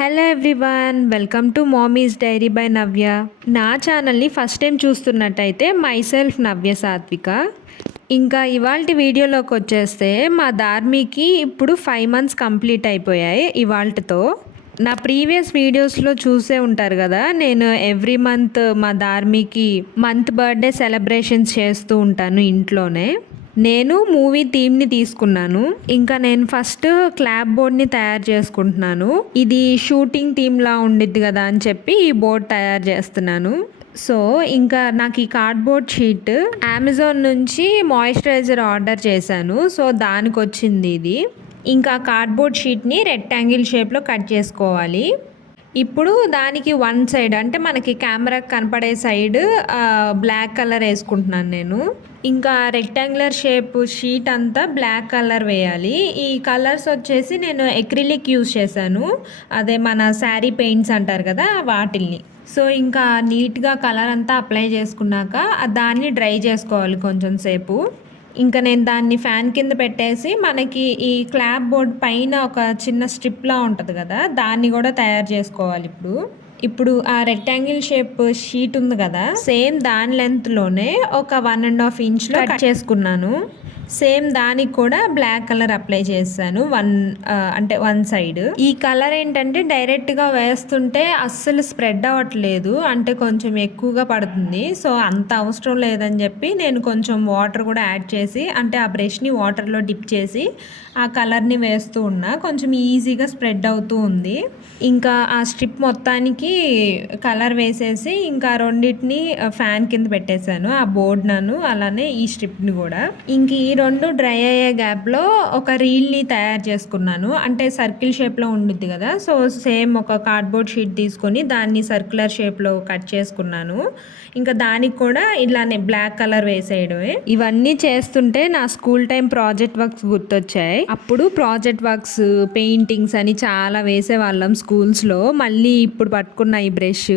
Hello everyone welcome to mommy's diary by Navya. నా ఛానల్ని first time చూస్తున్నట్టయితే myself Navya Satvika. ఇంకా ఇవాళ వీడియోలోకి వచ్చేస్తే మా ధార్మికి ఇప్పుడు ఫైవ్ మంత్స్ కంప్లీట్ అయిపోయాయి ఇవాళతో నా ప్రీవియస్ వీడియోస్లో చూసే ఉంటారు కదా నేను ఎవ్రీ మంత్ మా ధార్మికి మంత్ బర్త్డే సెలబ్రేషన్స్ చేస్తూ ఉంటాను ఇంట్లోనే. నేను మూవీ థీమ్ని తీసుకున్నాను. ఇంకా నేను ఫస్ట్ క్లాప్ బోర్డ్ని తయారు చేసుకుంటున్నాను. ఇది షూటింగ్ థీమ్లా ఉండిద్ది కదా అని చెప్పి ఈ బోర్డ్ తయారు చేస్తున్నాను. సో ఇంకా నాకు ఈ కార్డ్బోర్డ్ షీట్ అమెజాన్ నుంచి మాయిశ్చరైజర్ ఆర్డర్ చేశాను. సో దానికి వచ్చింది ఇది. ఇంకా కార్డ్బోర్డ్ షీట్ని రెక్టాంగిల్ షేప్లో కట్ చేసుకోవాలి. ఇప్పుడు దానికి వన్ సైడ్ అంటే మనకి కెమెరా కనపడే సైడ్ బ్లాక్ కలర్ వేసుకుంటున్నాను నేను. ఇంకా రెక్టాంగులర్ షేప్ షీట్ అంతా బ్లాక్ కలర్ వేయాలి. ఈ కలర్స్ వచ్చేసి నేను ఎక్రిలిక్ యూస్ చేశాను. అదే మన శారీ పెయింట్స్ అంటారు కదా వాటిల్ని. సో ఇంకా నీట్గా కలర్ అంతా అప్లై చేసుకున్నాక దాన్ని డ్రై చేసుకోవాలి కొంచెం సేపు. ఇంకా నేను దాన్ని ఫ్యాన్ కింద పెట్టేసి మనకి ఈ క్లాప్ బోర్డ్ పైన ఒక చిన్న స్ట్రిప్లా ఉంటుంది కదా దాన్ని కూడా తయారు చేసుకోవాలి ఇప్పుడు. ఇప్పుడు ఆ రెక్టాంగిల్ షేప్ షీట్ ఉంది కదా సేమ్ దాని లెంత్లోనే ఒక వన్ అండ్ హాఫ్ ఇంచ్లో కట్ చేసుకున్నాను. సేమ్ దానికి కూడా బ్లాక్ కలర్ అప్లై చేశాను. వన్ అంటే వన్ సైడ్. ఈ కలర్ ఏంటంటే డైరెక్ట్గా వేస్తుంటే అస్సలు స్ప్రెడ్ అవ్వట్లేదు. అంటే కొంచెం ఎక్కువగా పడుతుంది. సో అంత అవసరం లేదని చెప్పి నేను కొంచెం వాటర్ కూడా యాడ్ చేసి అంటే ఆ బ్రష్ని వాటర్లో డిప్ చేసి ఆ కలర్ని వేస్తూ ఉన్నా. కొంచెం ఈజీగా స్ప్రెడ్ అవుతూ ఉంది. ఇంకా ఆ స్ట్రిప్ మొత్తానికి కలర్ వేసేసి ఇంకా రెండింటిని ఫ్యాన్ కింద పెట్టేశాను. ఆ బోర్డ్ నన్ను అలానే ఈ స్ట్రిప్ని కూడా. ఇంక ఈ రెండు డ్రై అయ్యే గ్యాప్లో ఒక రీల్ని తయారు చేసుకున్నాను. అంటే సర్కిల్ షేప్లో ఉండిద్ది కదా సో సేమ్ ఒక కార్డ్బోర్డ్ షీట్ తీసుకొని దాన్ని సర్క్యులర్ షేప్లో కట్ చేసుకున్నాను. ఇంకా దానికి కూడా ఇలానే బ్లాక్ కలర్ వేసేయడమే. ఇవన్నీ చేస్తుంటే నా స్కూల్ టైం ప్రాజెక్ట్ వర్క్స్ గుర్తొచ్చాయి. అప్పుడు ప్రాజెక్ట్ వర్క్స్ పెయింటింగ్స్ అని చాలా వేసేవాళ్ళం స్కూల్స్లో. మళ్ళీ ఇప్పుడు పట్టుకున్న ఈ బ్రష్.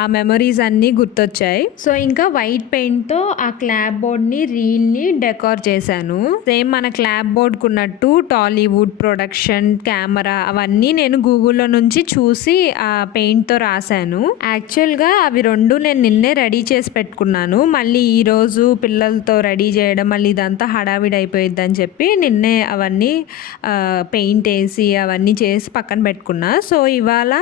ఆ మెమరీస్ అన్నీ గుర్తొచ్చాయి. సో ఇంకా వైట్ పెయింట్తో ఆ క్లాప్ బోర్డ్ని రీల్ని డెకార్ చేశాను. సేమ్ మన క్లాప్ బోర్డ్కు ఉన్నట్టు టాలీవుడ్ ప్రొడక్షన్ కెమెరా అవన్నీ నేను గూగుల్లో నుంచి చూసి ఆ పెయింట్తో రాశాను. యాక్చువల్గా అవి రెండు నేను నిన్నే రెడీ చేసి పెట్టుకున్నాను. మళ్ళీ ఈరోజు పిల్లలతో రెడీ చేయడం మళ్ళీ ఇదంతా హడావిడి అయిపోయిద్ది అని చెప్పి నిన్నే అవన్నీ పెయింట్ వేసి అవన్నీ చేసి పక్కన పెట్టుకున్నా. సో ఇవాళ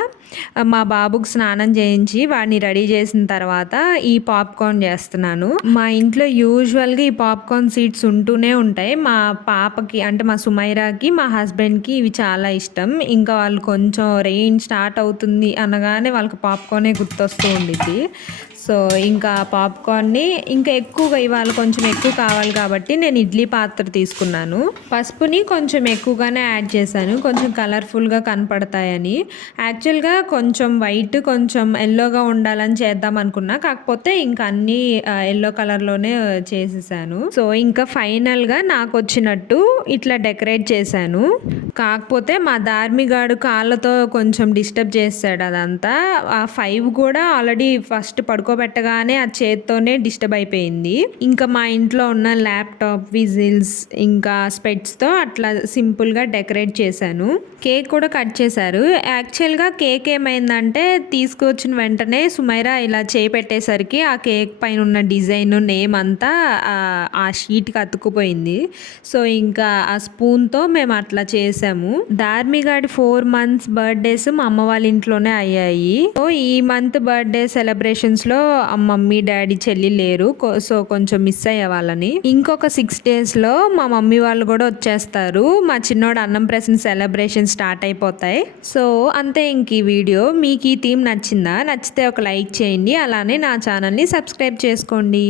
మా బాబుకి స్నానం చేయించి వాడిని రెడీ చేసిన తర్వాత ఈ పాప్కార్న్ చేస్తున్నాను. మా ఇంట్లో యూజువల్గా ఈ పాప్కార్న్ సీడ్స్ ఉంటూనే ఉంటాయి. మా పాపకి అంటే మా సుమైరాకి మా హస్బెండ్కి ఇవి చాలా ఇష్టం. ఇంకా వాళ్ళు కొంచెం రెయిన్ స్టార్ట్ అవుతుంది అనగానే వాళ్ళకి పాప్కార్నే గుర్తొస్తూ ఉండిద్ది. సో ఇంకా పాప్కార్న్ని ఇంకా ఎక్కువగా ఇవాళ కొంచెం ఎక్కువ కావాలి కాబట్టి నేను ఇడ్లీ పాత్ర తీసుకున్నాను. పసుపుని కొంచెం ఎక్కువగానే యాడ్ చేశాను. కొంచెం కలర్ఫుల్గా కనపడతాయని. యాక్చువల్గా కొంచెం వైట్ కొంచెం ఎల్లోగా ఉండాలని చేద్దాం అనుకున్నా. కాకపోతే ఇంకా అన్ని ఎల్లో కలర్లోనే చేసేసాను. సో ఇంకా ఫైనల్గా నాకు వచ్చినట్టు ఇట్లా డెకరేట్ చేశాను. కాకపోతే మా ధార్మిగాడు కాళ్ళతో కొంచెం డిస్టర్బ్ చేస్తాడు అదంతా. ఆ ఫైవ్ కూడా ఆల్రెడీ ఫస్ట్ పడుకోబెట్టగానే ఆ చేత్తోనే డిస్టర్బ్ అయిపోయింది. ఇంకా మా ఇంట్లో ఉన్న ల్యాప్టాప్ విజిల్స్ ఇంకా స్పెట్స్తో అట్లా సింపుల్గా డెకరేట్ చేశాను. కేక్ కూడా కట్ చేశారు. యాక్చువల్గా కేక్ ఏమైందంటే తీసుకొచ్చిన వెంటనే సుమైరా ఇలా చేపెట్టేసరికి ఆ కేక్ పైన ఉన్న డిజైన్ నేమ్ అంతా ఆ షీట్కి అతుక్కుపోయింది. సో ఇంకా ఆ స్పూన్తో మేము అట్లా చేసాము. ధార్మిగాడి ఫోర్ మంత్స్ బర్త్డేస్ మా అమ్మ వాళ్ళ ఇంట్లోనే అయ్యాయి. సో ఈ మంత్ బర్త్డే సెలబ్రేషన్స్లో మమ్మీ డాడీ చెల్లి లేరు. సో కొంచెం మిస్ అయ్యే వాళ్ళని. ఇంకొక సిక్స్ డేస్లో మా మమ్మీ వాళ్ళు కూడా వచ్చేస్తారు. మా చిన్నోడు అన్నం ప్రెసెంట్ సెలబ్రేషన్ స్టార్ట్ అయిపోతాయి. సో అంతే ఇంక ఈ వీడియో. మీకు ఈ థీమ్ నచ్చిందా? నచ్చితే ఒక లైక్ చేయండి. అలానే నా ఛానల్ని సబ్స్క్రైబ్ చేసుకోండి.